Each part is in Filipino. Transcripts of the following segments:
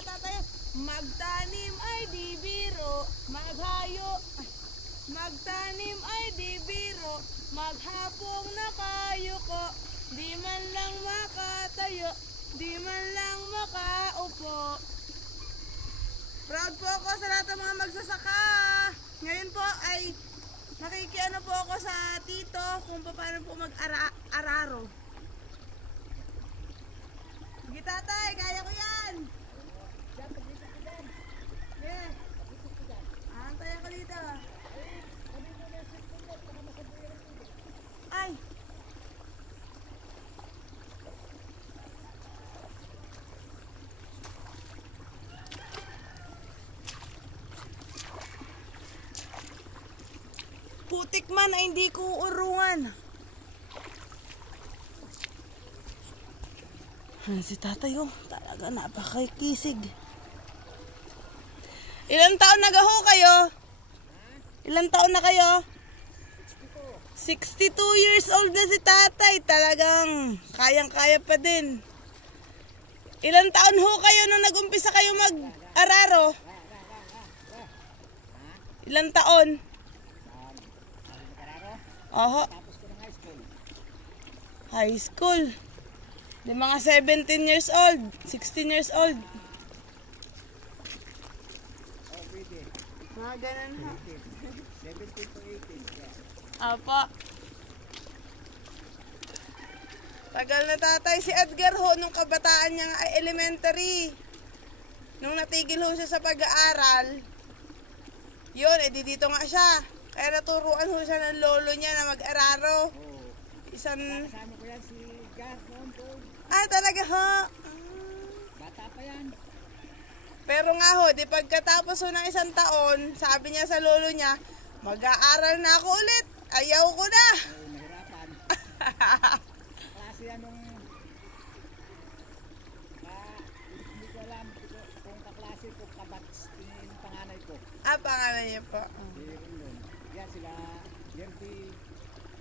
mga tatay. Magtanim ay di biro, maghayo. Magtanim ay di biro, maghapong nakayuko. Di man lang makatayo, di man lang makaupo. Proud po ako sa lahat ng mga magsasaka. Ngayon po ay nakikiano po ako sa tito kung paano po mag-araro. Sige tatay, kaya ko yan. Yeah. Antayan ko dito. Ay. Putik man ay hindi ko urungan. Si tatay oh, talaga napakakisig. Ilang taon na ho kayo? Ilang taon na kayo? 62 years old na si tatay. Talagang kayang-kaya pa din. Ilang taon ho kayo nung nag-umpisa kayo mag-araro? Ilang taon? Oho. High school. Di mga 17 years old, 16 years old. Mga ganun ha. 17 to 18. Apa. Tagal na tatay si Edgar ho nung kabataan niya ay elementary. Nung natigil ho siya sa pag-aaral, yun, edi dito nga siya. Kaya naturuan ho siya ng lolo niya na mag-araro. Isang... Kasama ko yan si Gar noon po. Ah, talaga ho? Bata pa yan. Pero nga ho, di pagkatapos ho ng isang taon, sabi niya sa lolo niya, mag-aaral na ako ulit. Ayaw ko na. Ay, nahirapan. Klase yan nung... hindi ko alam kung kaklase ko, kabats yung panganay ko. Ah, pangalan niya po. Yan sila, Jerby,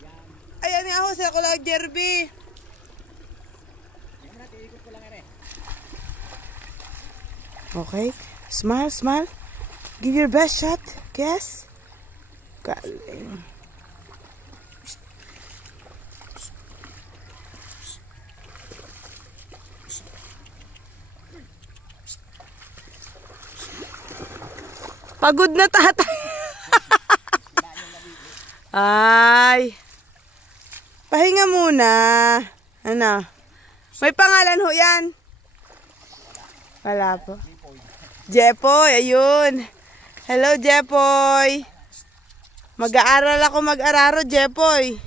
yan. Ayan nga ho, sila ko lang, Jerby. Yan natin, ikot ko lang ere. Okay, smile, smile. Give your best shot, yes. Galing. Pagod na tatay. Ay. Pahinga muna. Ano? May pangalan ho yan? Wala po. Jepoy, ayun. Hello, Jepoy. Mag-aaral ako mag-araro, Jepoy.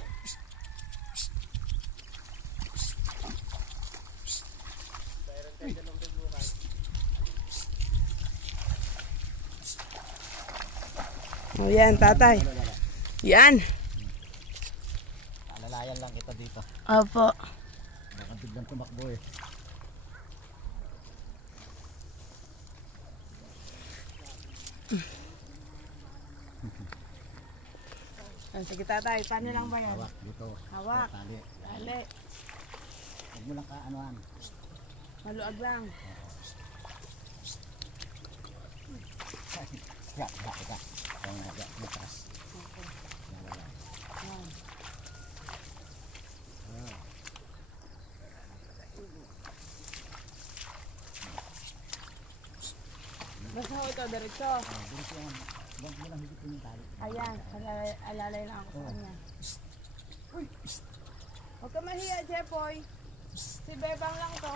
O yan, tatay. Yan. Alalayan lang kita dito. Opo. Baka biglang tumakbo eh. Sige tatay, paano lang ba yan? Hawak dito. Hawak. Tali. Dali. Huwag mo lang ka-anuhan. Maluag lang. Ya, kita. Yang agak atas. Yan. Basta ho ito, diretso. Huwag mo lang higitin yung tali. Ayan, alalay lang ako sa kanya. Uy! Huwag ka mahiya, Jepoy. Si Bebang lang to.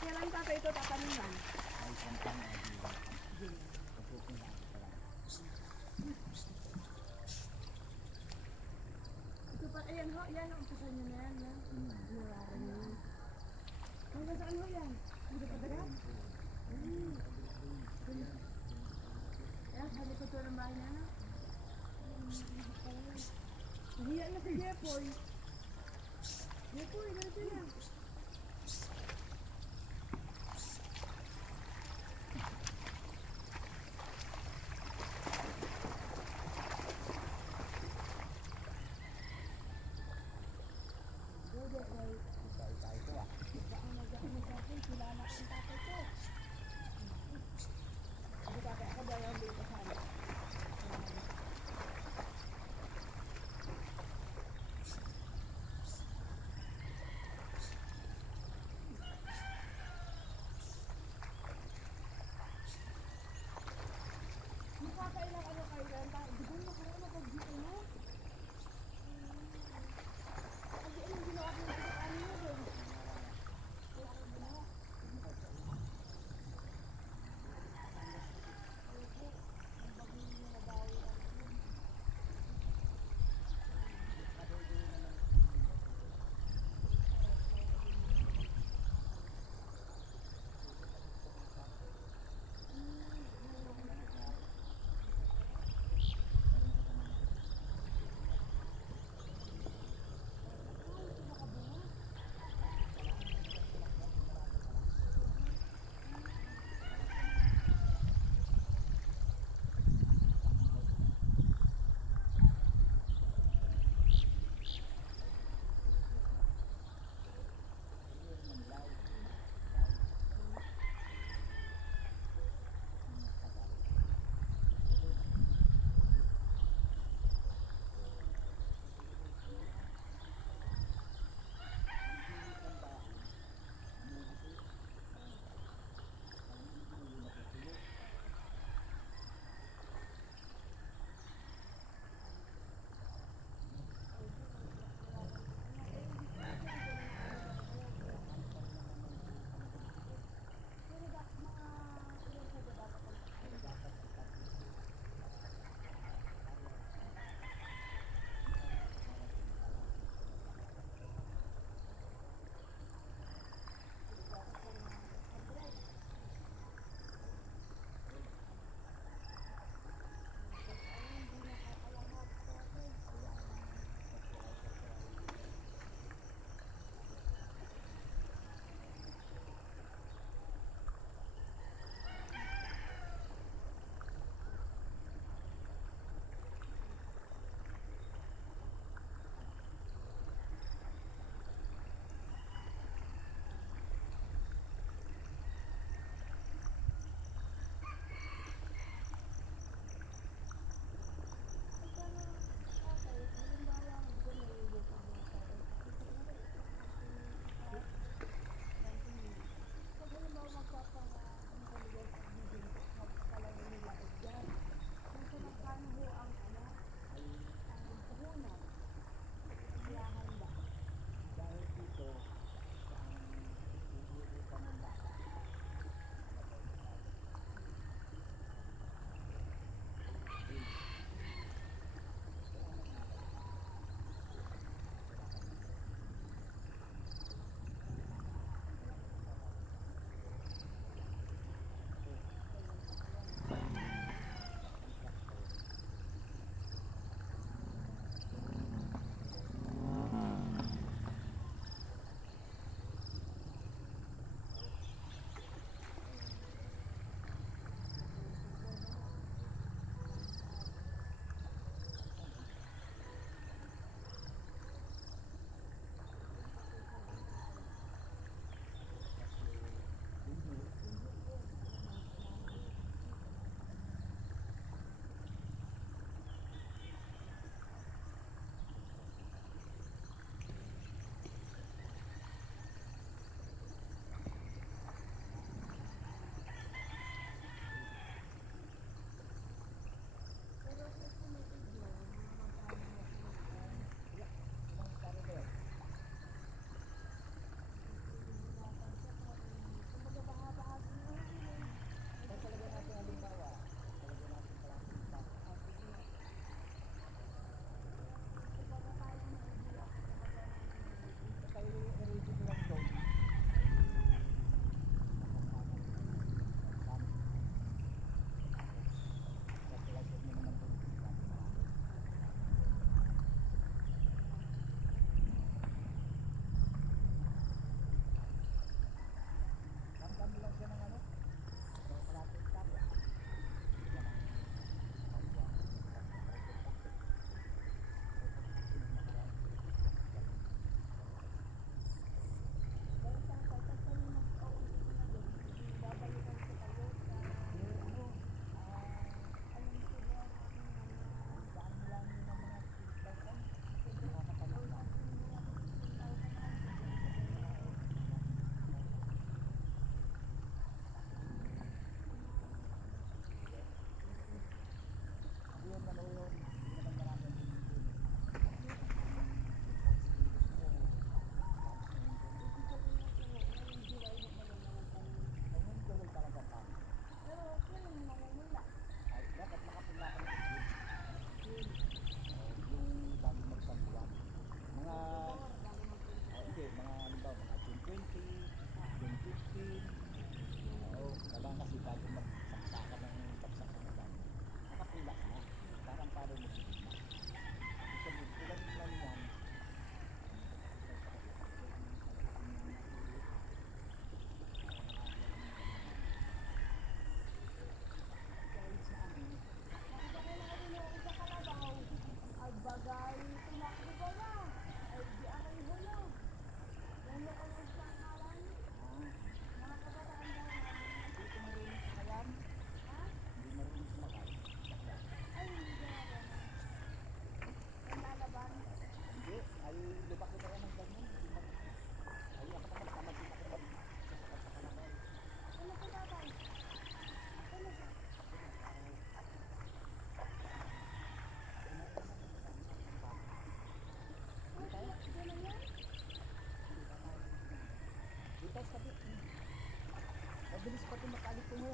Kaya lang tatay ito, tatanin lang. Ito pa, ayan ho, yan ang umpasan nyo na yan. Nararan nyo. Hanggang saan ho yan? Hindi pa dagat? Ayan, sabi ko ito ng bahay na na. Nahiya na si Jepoy. Jepoy, ganito yan.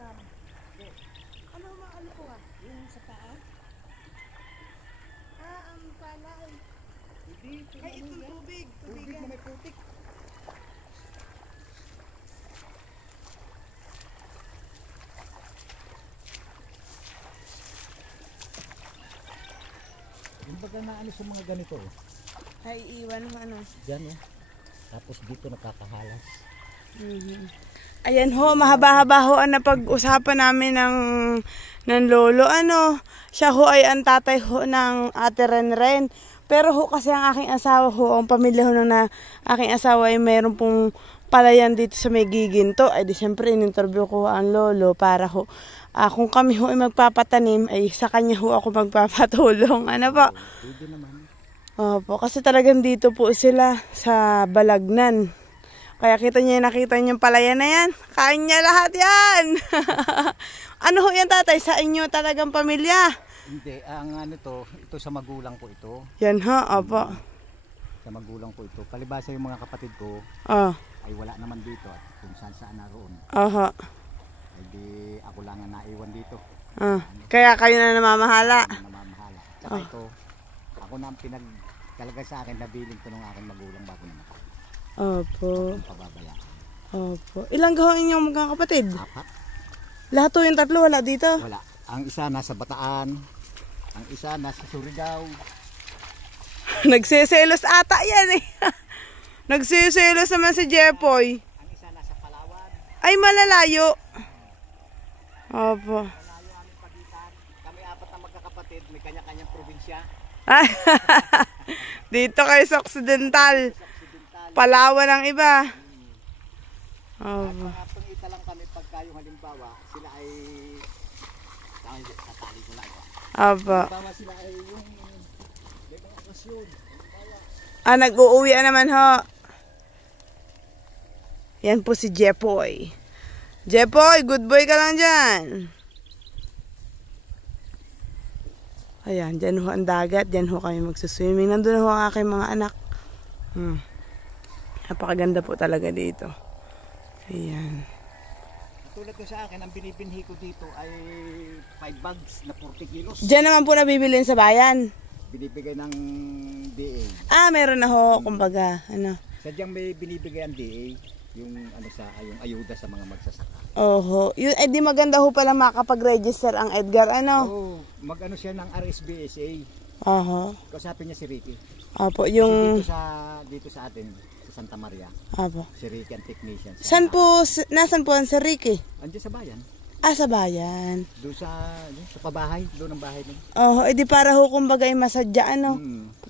alam. Ano maano ko ah? Yung sa paa. Ang kanal. Hindi, Ay, itong tubig. tubig na may putik. Yung baga na ano sa mga ganito, Ay, iwan ng ano. dyan tapos dito nakakahalas. Ayan ho, mahaba-haba ho ang napag-usapan namin ng lolo. Ano, siya ho ay ang tatay ho ng ate Renren. Pero ho kasi ang aking asawa ho, ang pamilya ho ng aking asawa ay mayroon pong palayan dito sa may Giginto. Ay di siyempre in-interview ko ang lolo para ho, kung kami ho ay magpapatanim, ay sa kanya ho ako magpapatulong. Ano po? Pwede naman. Opo, kasi talagang dito po sila sa Balagnan. Kaya nakita niyo yung palayan na yan. Kain niya lahat yan. Ano ho yan tatay? Sa inyo talagang pamilya? Hindi, ang ano ito sa magulang ko ito. Yan ho, opo. Sa magulang ko ito. Palibasa yung mga kapatid ko Oh, ay wala naman dito at kung saan saan naroon. oho. Ay di ako lang ang naiwan dito. Kaya kayo na namamahala. Na namamahala. Tsaka ito, ako na ang pinagkalaga sa akin, nabiling ko ng aking magulang bago na namatay. Opo. Ang pababayaan. Opo. Ilang gahong inyong magkakapatid? 4? Lahat ho yung tatlo wala dito? Wala. Ang isa nasa Bataan, ang isa nasa Surigao. Nagsiselos ata yan eh. Nagsiselos naman si Jepoy. Ang isa nasa Palawan. Ay, malalayo. Opo. Malayo aming pagitan. Kami 4 na magkakapatid, may kanya-kanyang probinsya. Dito kayo sa Occidental. Palawan ang iba. Opo. Mga pangita lang kami pagka yung halimbawa, sila ay tatali ko lang. Opo. Halimbawa sila ay yung may mga okasyon. Nag-uuwi naman ho. Yan po si Jepoy. Jepoy, good boy ka lang dyan. Ayan, dyan ho ang dagat. Dyan ho kami magsuswimming. Nandun ho ang aking mga anak. Napakaganda po talaga dito. Ayan. Tulad ko sa akin, ang binibinhi ko dito ay 5 bags na 40 kilos. Dyan naman po nabibilin sa bayan. Binibigay ng DA. Meron na ho, kumbaga. Ano. Sadyang may binibigay ang DA, yung ano yung ayuda sa mga magsasaka. Oho. Yun, di maganda ho pala makapag-register ang Edgar, ano? Oo, mag-ano siya ng RSBSA. Oho. Kausapin niya si Ricky. Opo, Kasi yung... dito sa atin, sa Santa Maria, Opo. si Ricky ang technician. Saan po, nasan po ang Sir Ricky? Andiyan sa bayan. Sa bayan. Doon sa pabahay, doon ang bahay nila. Oho, edi para ho kumbaga ay masadya, ano?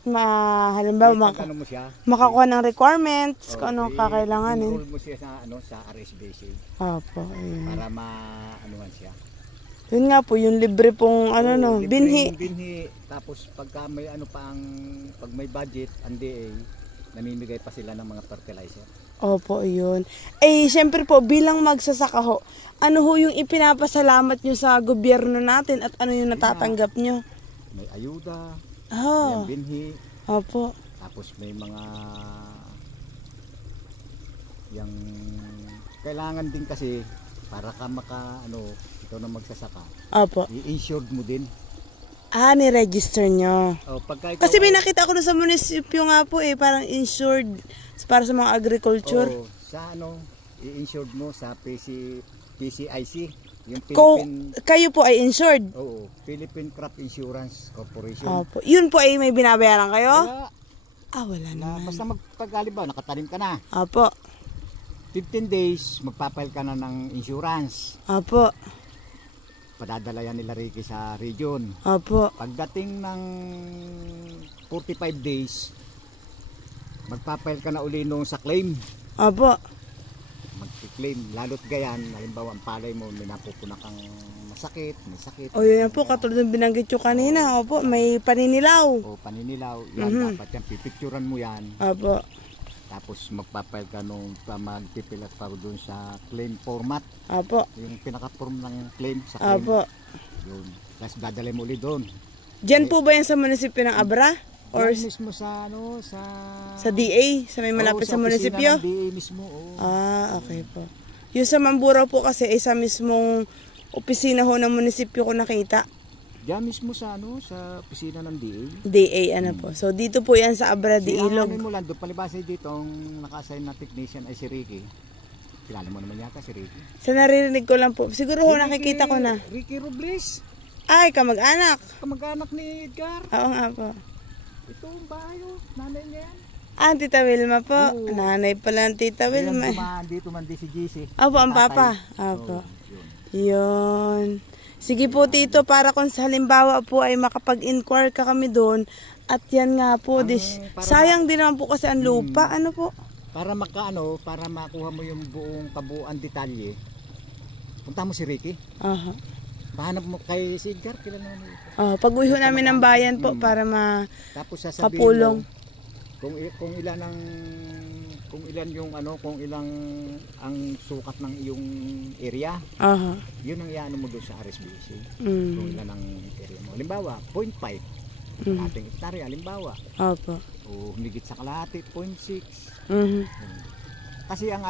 Halimbawa, Pag ano mo siya, makakuha ng requirements, kung ano kakailanganin. enroll mo siya sa RSBSA Opo, ayun. para ma-anuhan siya. Yun nga po, yung libre pong Libre binhi. yung binhi. Tapos pagka may pag may budget, ang DA, namimigay pa sila ng mga fertilizer. Opo, yun. Siyempre po, bilang magsasaka ho, ano ho yung ipinapasalamat nyo sa gobyerno natin at ano yung natatanggap nyo? May ayuda, Oh, may binhi, opo. tapos may mga yung kailangan din kasi para ka ikaw na magsasaka, Opo. i-insured mo din. Ni-register nyo. Pagka ikaw, Kasi may nakita ko doon sa munisipyo nga po parang insured para sa mga agriculture. sa i-insured mo sa PCIC, yung Kung kayo po ay insured. Philippine Crop Insurance Corporation. Opo. Yun po ay may binabayaran kayo? Wala. Wala naman. Basta magpagalibaw, nakatanim ka na. Opo. 15 days, magpapail ka na ng insurance. Opo. Padadala yan nila Ricky sa region. Opo. Pagdating ng 45 days, magpapail ka na uli nung sa claim. Opo. Mag-claim, lalo't gayan, halimbawa ang palay mo, may napupuna kang masakit, may sakit. Yun po, katulad ng binanggit nyo kanina. Opo, may paninilaw. Paninilaw, yan dapat yan, pipicturan mo yan. Opo. Tapos magpapail ka nung magpipilat pa doon sa claim format. Opo. Yung pinaka-form ng claim sa claim. Opo. Yun. Tapos dadalhin mo ulit doon. Diyan po ba yan sa munisipyo ng Abra? Or Diyan mismo sa sa DA? Sa may malapit sa munisipyo? DA mismo. Okay po. Yung sa Mamburao po kasi ay sa mismong opisina ho ng munisipyo ko nakita. Diyan mismo sa sa opisina ng DA. DA ano po. So dito po yan sa Abra de Ilog. Ano mo lang, doon palibasa dito, ang naka-assign na technician ay si Ricky. Kilala mo naman yata si Ricky. Sa naririnig ko lang po. Siguro ho nakikita ko na. Ricky Robles. Ay, kamag-anak. Kamag-anak ni Edgar. Oo nga po. Ito ang bahay, nanay niya yan. Ah, Tita Wilma po. Oo. Nanay pala ng Tita Wilma. Dito man di si GC. Opo, ang papa. Opo. Yun. Sige po Tito, para kung sa halimbawa po ay makapag-inquire ka kami doon. At yan nga po, sayang din naman po kasi ang lupa. Ano po? Para para makuha mo yung buong kabuuan detalye, punta mo si Ricky. Aha. Pahanap mo kay si Edgar, kilala mo. Pag-uwi ho namin ng bayan po para Tapos kapulong. sasabihin mo kung ilan yung kung ilang ang sukat ng iyong area. Aha. Yun ang iano mo doon sa RSBC. Mm. Kung ilan ang area mo. Halimbawa, 0.5. Ating hektarya, halimbawa. Opo. O humigit sa kalahati, 0.6. Mhm. Kasi ang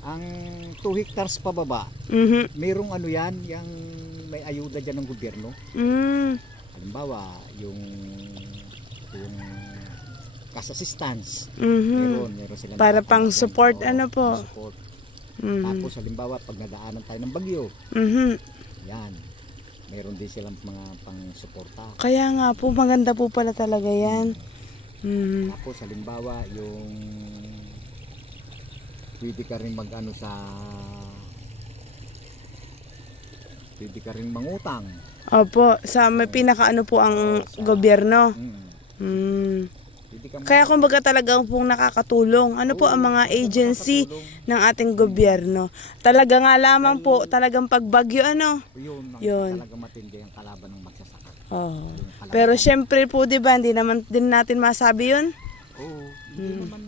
ang 2 hectares pababa, Mhm. merong yan, yung may ayuda dyan ng gobyerno. Mm. Halimbawa, yung cash assistance. Mhm. Meron sila Para pang support po. Support. Mhm. Tapos halimbawa, pag nadaanan tayo ng bagyo, Mhm. yan. Meron din silang mga pang-suporta. Kaya nga po, maganda po pala talaga yan. Mhm. Tapos halimbawa, yung pwede ka rin pwede ka rin mangutang. Opo, sa may pinakaano po ang gobyerno. Mm. Kaya kumbaga talagang pong nakakatulong. Ano po ang mga agency ng ating gobyerno. Talaga nga lamang po, talagang pagbagyo Yun. Talaga matindi ang kalaban ng magsasaka. Oh. Pero syempre po, di ba, hindi naman din natin masabi yun. Oo, hindi naman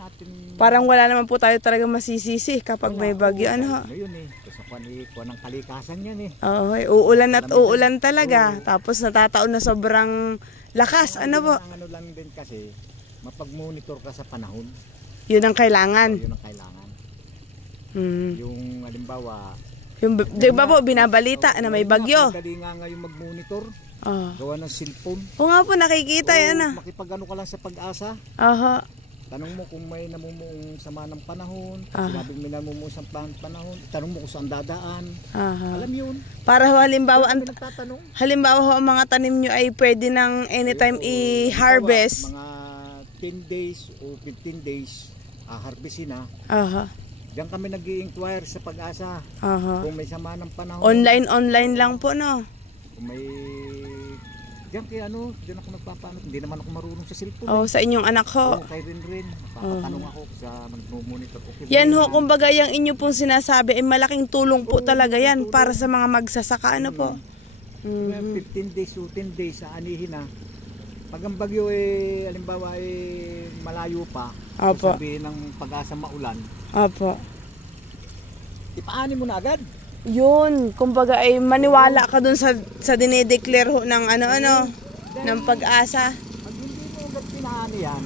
natin... Parang wala naman po tayo talaga masisisi kapag may bagyo. Ano yun Gusto ko ng kalikasan yan Oo, uulan at uulan talaga. Tapos natataon na sobrang lakas. Ano po? Ang lang din kasi, mapag-monitor ka sa panahon. Yun ang kailangan. Yun ang kailangan. Yung halimbawa, di ba po, binabalita na may bagyo. Dali nga ngayon mag-monitor. Gawa ng cellphone. Oo nga po, nakikita yan Makipag-ano ka lang sa Pag-asa. Aha. Tanong mo kung may namumuong sama ng panahon. Sinabing may namumuong sa panahon. Tanong mo kung saan dadaan. Alam yun. Para halimbawa, nagtatanong. ang mga tanim nyo ay pwede nang anytime i-harvest. Mga 10 days o 15 days, harvestin na. Aha. Diyan kami nag-i-inquire sa Pag-asa. Aha. Kung may sama ng panahon. Online lang po, no? Kung may... Diyan kay diyan ako nagpapaano. Hindi naman ako marunong sa cellphone. Sa inyong anak ho. Kay Rin. Papatanong ako sa mag-monitor. Yan ho, kumbaga yung inyo pong sinasabi ay malaking tulong po talaga yan para sa mga magsasaka. Ano po? 15 days o 10 days sa anihin na. Pag ang bagyo halimbawa malayo pa. Opo. Sabihin ng Pag-asa maulan. Opo. Ipaani mo na agad. Yun, kumbaga ay maniwala ka dun sa dinedeclare ho ng ng Pag-asa. Pag hindi mo agad pinaani yan,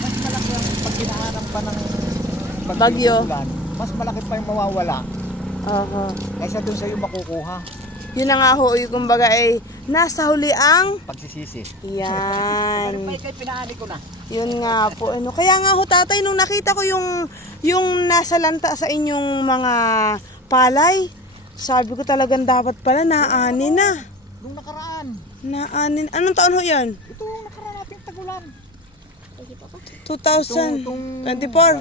mas malaki ang pag pinahanap pa ng bagyo. Mas malaki pa yung mawawala. Kaysa dun sa'yo makukuha. Yun na nga ho, kumbaga ay nasa huli ang pagsisisi. Yan. Kaya pinaani ko na. Yun nga po. Kaya nga ho tatay, nung nakita ko yung nasa lanta sa inyong mga palay, sabi ko talagang dapat pala naanin na. Nung nakaraan. Naanin. Anong taon ho yun? Ito yung nakaraan nating tagulan. 2024?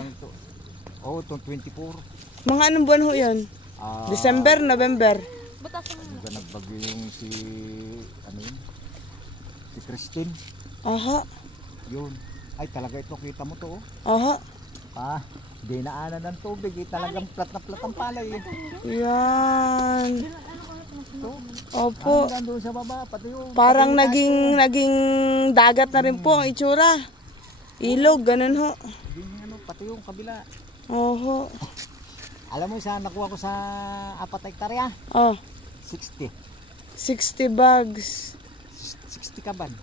Oo, itong 24. Mga anong buwan ho yun? December, November? Nagbagyo yung si Christine. Aha. Yun. Ay talaga ito, kita mo to. Aha. Dinaanan ng tubig. Talagang plat na plat ang palay. Yan. Opo. Doon sa baba, pati yung parang naging dagat na rin po ang itsura. Ilog, ganun ho. Pati yung kabila. Oho. Alam mo saan nakuha ko sa 4 hektarya? 60. 60 bags. 60 kaban.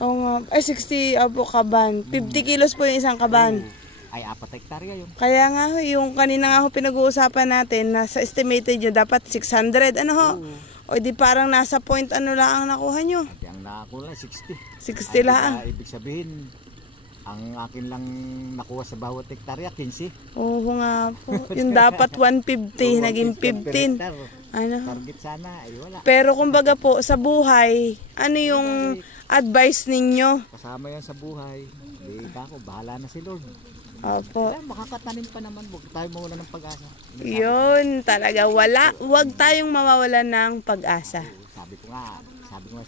Oo nga. Ay, 60 kaban. 50 kilos po yung isang kaban. ay 4 hektarya yun. Kaya nga ho, yung kanina nga ho pinag-uusapan natin, nasa estimated nyo dapat 600, ano ho? O di parang nasa point ano lang ang nakuha nyo? At yung nakakuha 60. 60 lang. Ibig sabihin, ang akin lang nakuha sa bawat hektarya, 15. Oo nga po. Yung dapat 150, naging 15. Ano? Target sana, ay wala. Pero kumbaga po, sa buhay, ano yung advice ninyo? Kasama yan sa buhay. Di ako, bahala na si Lord. Opo. Kaya makakatanim pa naman, huwag tayo mawala ng pag-asa. Yun, talaga wala. Huwag tayong mawawalan ng pag-asa. Sabi ko nga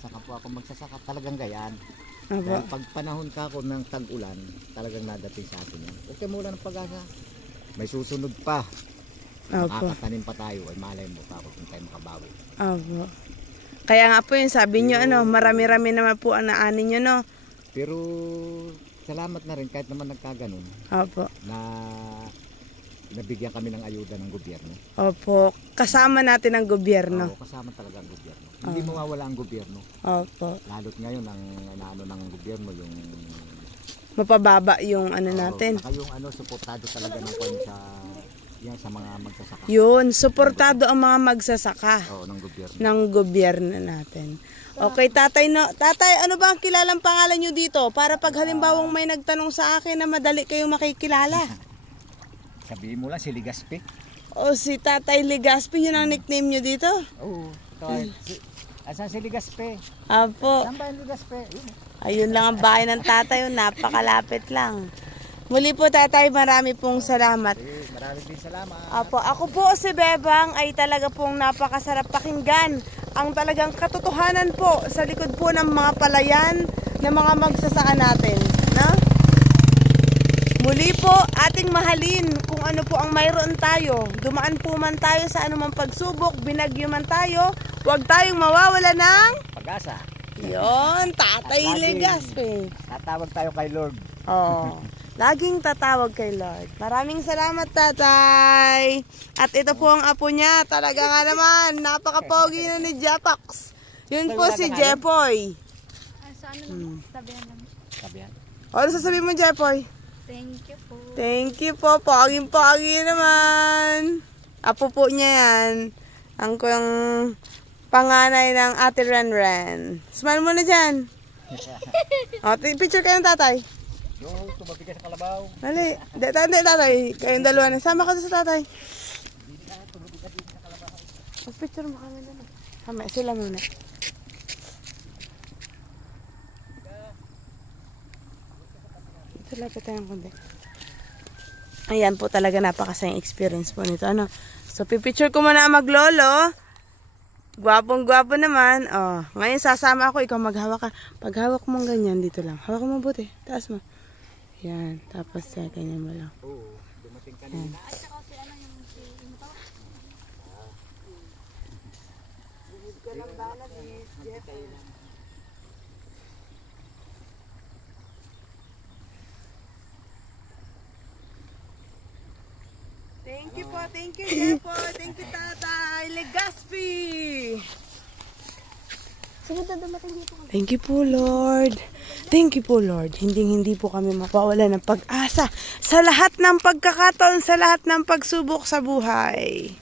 sa kapwa ko magsasaka, talagang gayaan. Opo. Dahil pag panahon ka ako ng tag-ulan, talagang nadating sa atin yan. Huwag tayo mawala ng pag-asa. May susunod pa. Opo. Makakatanim pa tayo, ay malay mo pa kung tayo makabawi. Opo. Kaya nga po yung sabi nyo, ano, marami-rami naman po ang naanin nyo, no? Pero salamat na rin kahit naman nagkaganon Opo. na nabigyan kami ng ayuda ng gobyerno. Opo. Kasama natin ang gobyerno. Oo, kasama talaga ang gobyerno. Hindi mawawala ang gobyerno. Opo. Lalo't ngayon ang ano ng gobyerno yung Mapababa yung ano natin. saka yung suportado talaga ng coin sa yan sa mga magsasaka. Yun, suportado ang mga magsasaka Oo, ng gobyerno. ng gobyerno natin. Okay, tatay, no? Tatay, ano ba ang kilalang pangalan nyo dito? Para pag halimbawang may nagtanong sa akin na madali kayong makikilala. Sabihin mo lang si Ligaspi. O si Tatay Ligaspi, yun ang nickname nyo dito? Oo. Asan si Ligaspi? Apo. Saan ba yung Ligaspi? Ayun lang ang bahay ng tatay, yun, napakalapit lang. Muli po tatay, marami pong salamat. Maraming din salamat. Apo, ako po si Bebang ay talaga pong napakasarap pakinggan. Ang talagang katotohanan po sa likod po ng mga palayan ng mga magsasaka natin. No? Muli po, ating mahalin kung ano po ang mayroon tayo. Dumaan po man tayo sa anumang pagsubok, binagyo man tayo, huwag tayong mawawala ng Pag-asa. Yon, Tatay Ligaspi. Tatawag tayo kay Lord. Oo. Laging tatawag kay Lord. Maraming salamat, tatay. At ito po ang apo niya. Talaga nga naman, napaka-pogi na ni Japax. Yun po si Jepoy. Sa ano lang, tabihan lang. Sabihan. Ano sasabihin mo, Jepoy? Thank you po. Thank you po. Poging-pogi naman. Apo po niya yan. Ang kung panganay ng Ate Renren. Smile mo na dyan. O, picture kayo ng tatay. Yung tumabi ka sa kalabaw. Dali. Tatay. Kayong dalawa na. Sama ka doon sa tatay. Mag-picture mo kami doon. Kami, sila muna. Sila pa tayong kundi. Ayan po talaga napakasayang experience po nito. Ano? So, pipicture ko muna ang maglolo. Gwapong-gwapo naman. Oh, ngayon sasama ako. Ikaw maghawak ka. Pag hawak mong ganyan, dito lang. Hawak mo mabuti. Taas mo. Yan, tapos ganyan mo lang. Oo, dumating kanina. Ay, saka si ano yung si Into? Thank you po, thank you, Jepo. Thank you, Tatay Ligaspi. Sige na dumating dito. Thank you po, Lord. Thank you po, Lord. Hindi po kami mapawala ng pag-asa sa lahat ng pagkakataon, sa lahat ng pagsubok sa buhay.